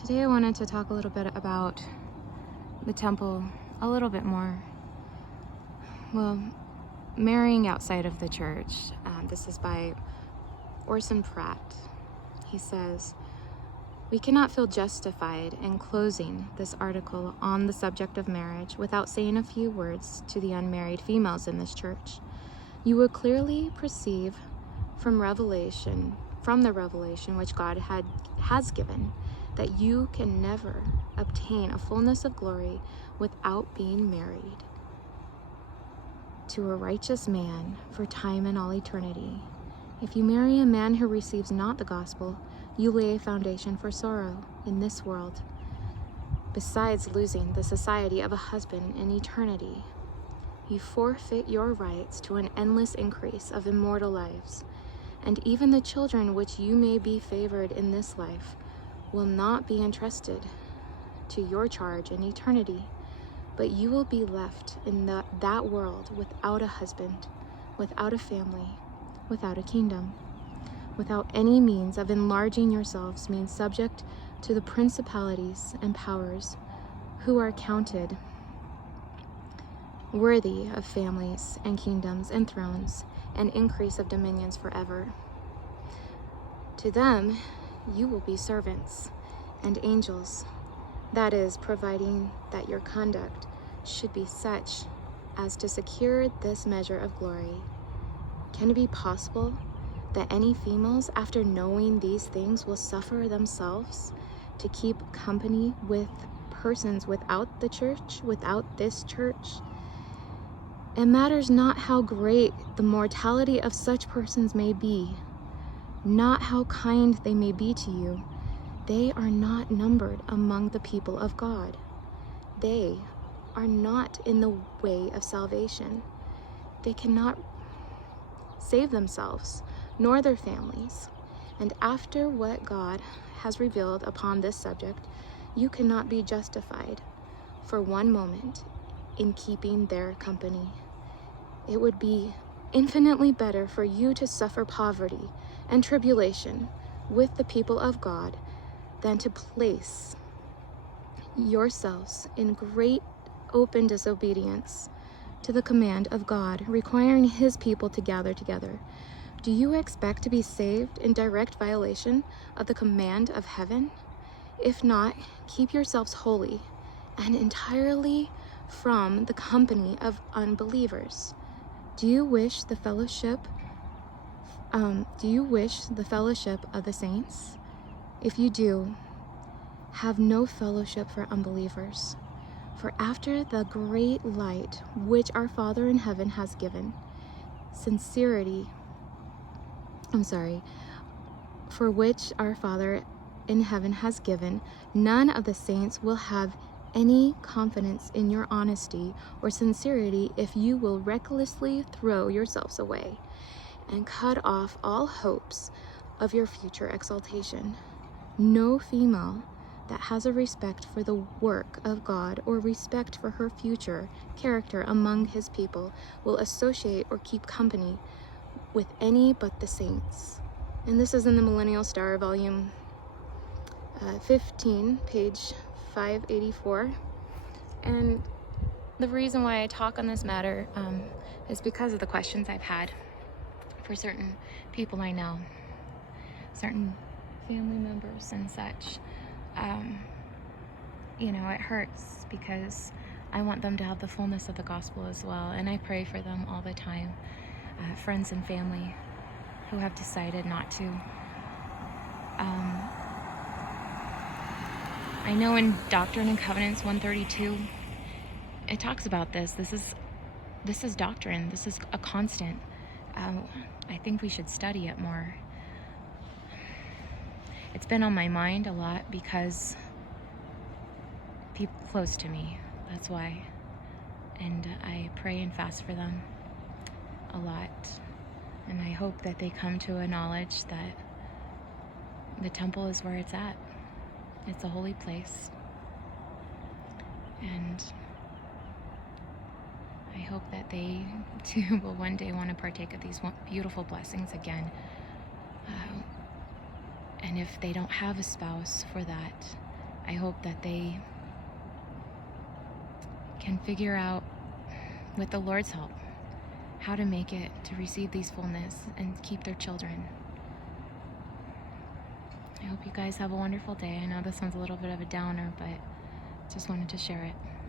Today I wanted to talk a little bit about the temple, a little bit more. Well, marrying outside of the church. This is by Orson Pratt. He says, "We cannot feel justified in closing this article on the subject of marriage without saying a few words to the unmarried females in this church. You will clearly perceive from the revelation which God has given, that you can never obtain a fullness of glory without being married to a righteous man for time and all eternity. If you marry a man who receives not the gospel, you lay a foundation for sorrow in this world, besides losing the society of a husband in eternity. You forfeit your rights to an endless increase of immortal lives, and even the children which you may be favored in this life will not be entrusted to your charge in eternity, but you will be left in that world without a husband, without a family, without a kingdom, without any means of enlarging yourselves, being subject to the principalities and powers who are counted worthy of families and kingdoms and thrones and increase of dominions forever. To them you will be servants and angels, that is, providing that your conduct should be such as to secure this measure of glory. Can it be possible that any females, after knowing these things, will suffer themselves to keep company with persons without the church, without this church? It matters not how great the mortality of such persons may be, not how kind they may be to you. They are not numbered among the people of God. They are not in the way of salvation. They cannot save themselves, nor their families. And after what God has revealed upon this subject, you cannot be justified for one moment in keeping their company. It would be infinitely better for you to suffer poverty and tribulation with the people of God than to place yourselves in great open disobedience to the command of God, requiring his people to gather together. Do you expect to be saved in direct violation of the command of heaven? If not, keep yourselves holy and entirely from the company of unbelievers. Do you wish the fellowship of the saints? If you do, have no fellowship for unbelievers. For after the great light which our Father in heaven has given, for which our Father in heaven has given, none of the saints will have any confidence in your honesty or sincerity if you will recklessly throw yourselves away and cut off all hopes of your future exaltation. No female that has a respect for the work of God or respect for her future character among his people will associate or keep company with any but the saints." And this is in the Millennial Star, volume 15, page 584. And the reason why I talk on this matter is because of the questions I've had for certain people I know, certain family members and such. It hurts because I want them to have the fullness of the gospel as well, and I pray for them all the time. Friends and family who have decided not to. I know in Doctrine and Covenants 132, it talks about this. This is doctrine. This is a constant. I think we should study it more. It's been on my mind a lot because people close to me, that's why. And I pray and fast for them a lot. And I hope that they come to a knowledge that the temple is where it's at. It's a holy place. And I hope that they too will one day want to partake of these beautiful blessings again. And if they don't have a spouse for that, I hope that they can figure out, with the Lord's help, how to make it to receive these fullness and keep their children. I hope you guys have a wonderful day. I know this one's a little bit of a downer, but just wanted to share it.